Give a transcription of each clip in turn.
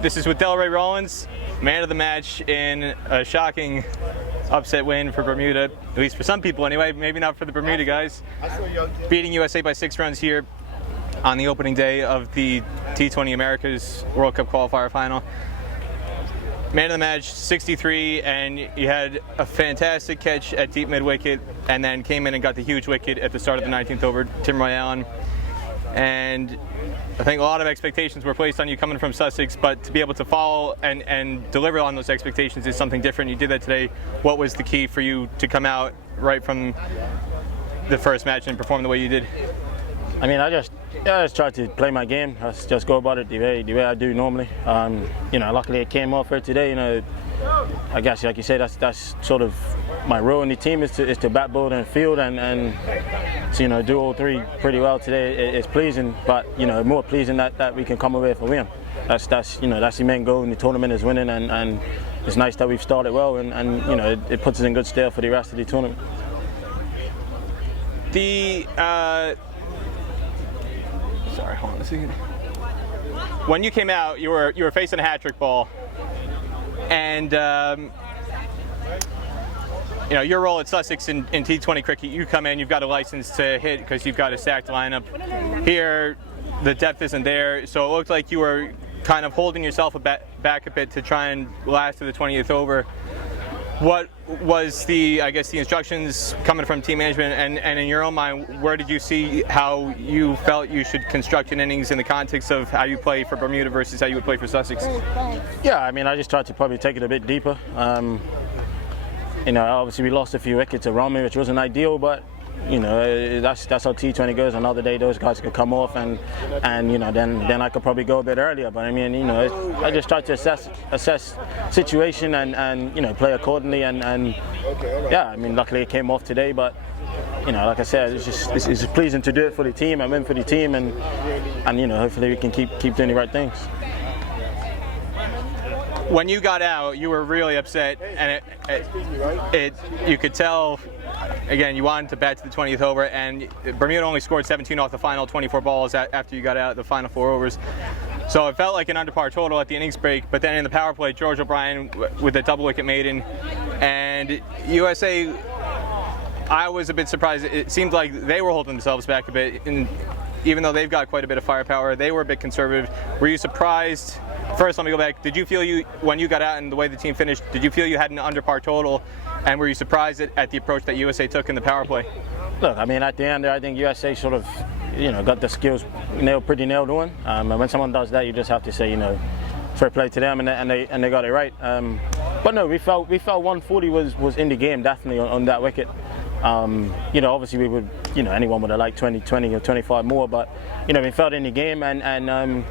This is with Delray Rawlins, man of the match in a shocking upset win for Bermuda, at least for some people anyway, maybe not for the Bermuda guys. Beating USA by 6 runs here on the opening day of the T20 Americas World Cup Qualifier final. Man of the match, 63, and you had a fantastic catch at deep mid-wicket, and then came in and got the huge wicket at the start of the 19th over, Tim Allen. And I think a lot of expectations were placed on you coming from Sussex, but to be able to follow and deliver on those expectations is something different. You did that today. What was the key for you to come out right from the first match and perform the way you did? I mean, I just tried to play my game. I just go about it the way I do normally. Luckily it came off here today. I guess, like you said, that's sort of my role in the team is to bat, bowl, and field, and so, do all three pretty well today. It's pleasing, but more pleasing that we can come away with a win. That's the main goal in the tournament, is winning, and it's nice that we've started well, and it puts us in good stead for the rest of the tournament. Sorry, hold on a second. When you came out, you were facing a hat-trick ball, and your role at Sussex in T20 cricket, you come in, you've got a license to hit because you've got a stacked lineup. Here, the depth isn't there, so it looked like you were kind of holding yourself back a bit to try and last to the 20th over. What was the instructions coming from team management, and in your own mind, where did you see how you felt you should construct an innings in the context of how you play for Bermuda versus how you would play for Sussex? Yeah, I mean, I just tried to probably take it a bit deeper. Obviously we lost a few wickets around me, which wasn't ideal, but that's how T20 goes. Another day those guys could come off, and then I could probably go a bit earlier. But I mean, I just tried to assess situation and play accordingly, and yeah, I mean, luckily it came off today. But like I said, it's just pleasing to do it for the team and win for the team, and hopefully we can keep doing the right things. When you got out, you were really upset, and you could tell. Again, you wanted to bat to the 20th over, and Bermuda only scored 17 off the final 24 balls after you got out the final 4 overs. So it felt like an under par total at the innings break, but then in the power play, George O'Brien with a double wicket maiden, and USA, I was a bit surprised. It seemed like they were holding themselves back a bit, and even though they've got quite a bit of firepower, they were a bit conservative. Were you surprised? First, let me go back. Did you feel when you got out and the way the team finished, did you feel you had an under par total? And were you surprised at the approach that USA took in the power play? Look, I mean, at the end there, I think USA sort of, got the skills pretty nailed on. And when someone does that, you just have to say, fair play to them, and they got it right. But no, we felt 140 was in the game, definitely on that wicket. Obviously we would, anyone would have liked 20 or 25 more, but we felt in the game, and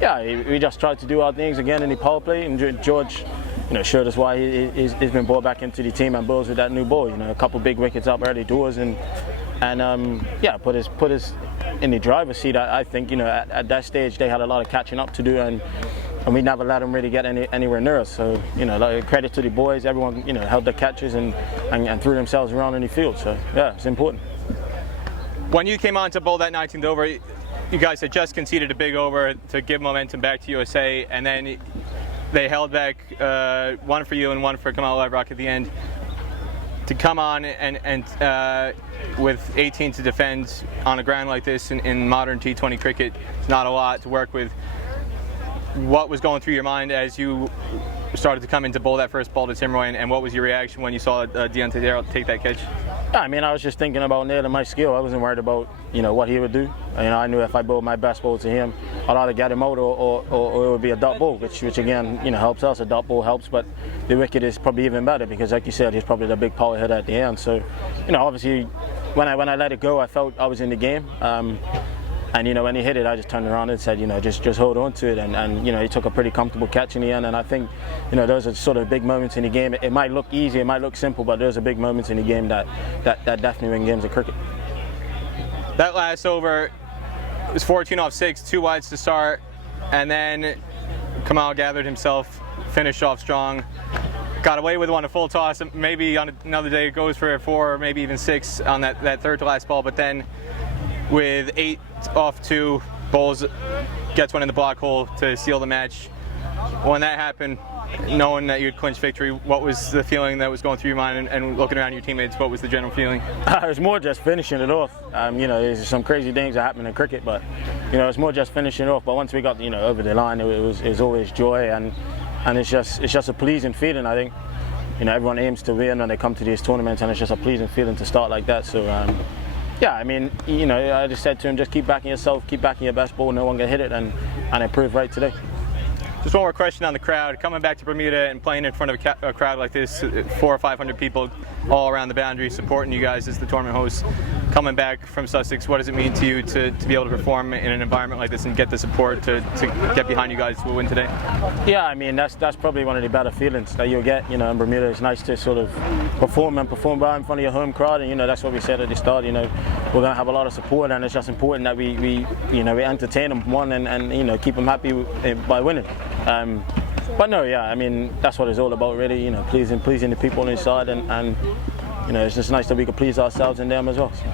yeah, we just tried to do our things again in the power play, and George, showed us why he's been brought back into the team and bowls with that new ball. A couple big wickets up early doors, and yeah, put us in the driver's seat. I think at that stage they had a lot of catching up to do, and we never let them really get anywhere near us. So credit to the boys. Everyone held their catches and threw themselves around in the field. So yeah, it's important. When you came on to bowl that 19th over, you guys had just conceded a big over to give momentum back to USA, and then they held back one for you and one for Kamal Lavrock at the end. To come on and with 18 to defend on a ground like this in modern T20 cricket, it's not a lot to work with. What was going through your mind as you started to come in to bowl that first ball to Tim Roy, and what was your reaction when you saw Deontay Darrell take that catch? I mean, I was just thinking about nailing my skill. I wasn't worried about what he would do. I knew if I bowled my best ball to him, I'd either get him out or it would be a dot ball, which again helps us. A dot ball helps, but the wicket is probably even better because, like you said, he's probably the big power hitter at the end. So obviously when I let it go, I felt I was in the game. And when he hit it, I just turned around and said, just hold on to it. And he took a pretty comfortable catch in the end. And I think, those are sort of big moments in the game. It might look easy, it might look simple, but those are big moments in the game that definitely win games of cricket. That last over was 14 off 6, 2 wides to start, and then Kamal gathered himself, finished off strong, got away with one, a full toss. Maybe on another day it goes for a 4 or maybe even 6 on that third to last ball, but then with 8 off 2 bowls, gets one in the block hole to seal the match. when that happened, knowing that you had clinched victory, what was the feeling that was going through your mind, and looking around your teammates, what was the general feeling? It was more just finishing it off. You know, there's some crazy things that happen in cricket, but you know, it's more just finishing it off. But once we got, you know, over the line, it was always joy, and it's just a pleasing feeling. I think, you know, everyone aims to win when they come to these tournaments, and it's just a pleasing feeling to start like that. So yeah, I mean, you know, I just said to him, just keep backing yourself, keep backing your best ball, no one can hit it, and it proved right today. Just one more question on the crowd. Coming back to Bermuda and playing in front of a crowd like this, 400 or 500 people all around the boundary supporting you guys as the tournament hosts. Coming back from Sussex, what does it mean to you to be able to perform in an environment like this and get the support to get behind you guys to win today? Yeah, I mean, that's probably one of the better feelings that you'll get, you know, in Bermuda. It's nice to sort of perform right in front of your home crowd, and you know, that's what we said at the start. You know, we're going to have a lot of support, and it's just important that we entertain them, one, and you know, keep them happy by winning. But no, yeah, I mean, that's what it's all about, really. You know, pleasing the people inside, and you know, it's just nice that we can please ourselves and them as well. So.